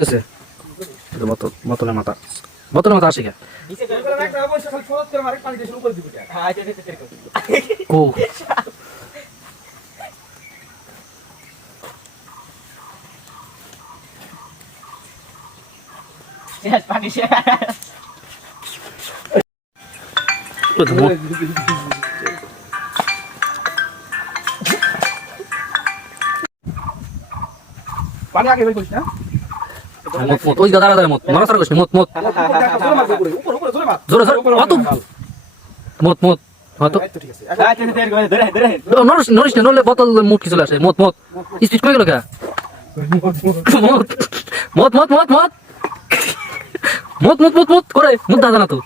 আছে। বোতল বোতলের মাথা। বোতলের মাথা আসে পানি আগে বের করিস না? মত মত ওই দাদা দাদা মত নড়াচড়া করিস মত মত। জোরে জোরে মার জোরে জোরে অত মত মত। হয়তো এই তো ঠিক আছে। নরিস নরিস না নলে বোতল মুখ চলে আসে। মত মত। স্পিড কই গেল কে? মত মত মত মত মত। মত মত মত মত করে মুখ দাদা না তো।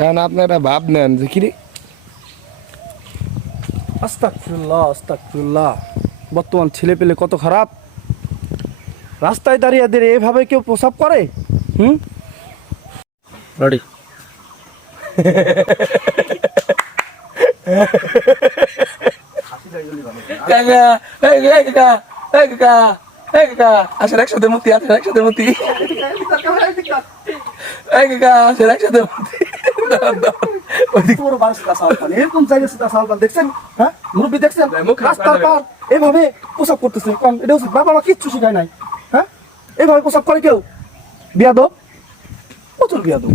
এখন আপনারা ভাব নেন যে কিরে বর্তমান ছেলে পেলে কত খারাপ? রাস্তায় দাঁড়িয়ে এদের এভাবে কেউ প্রসাব করে? হুম? একসাথে মূর্তি একসাথে মতি বড় মানুষ এরকম দেখছেন? হ্যাঁ? মুরব্বী দেখছেন? রাস্তার পার এভাবে পোশাক করতেছে কম এটা হচ্ছে বাবা মা কিচ্ছু শিখায় নাই। হ্যাঁ? এভাবে পোশাক করে কেউ? বিয়াদব? প্রচুর বিয়াদব।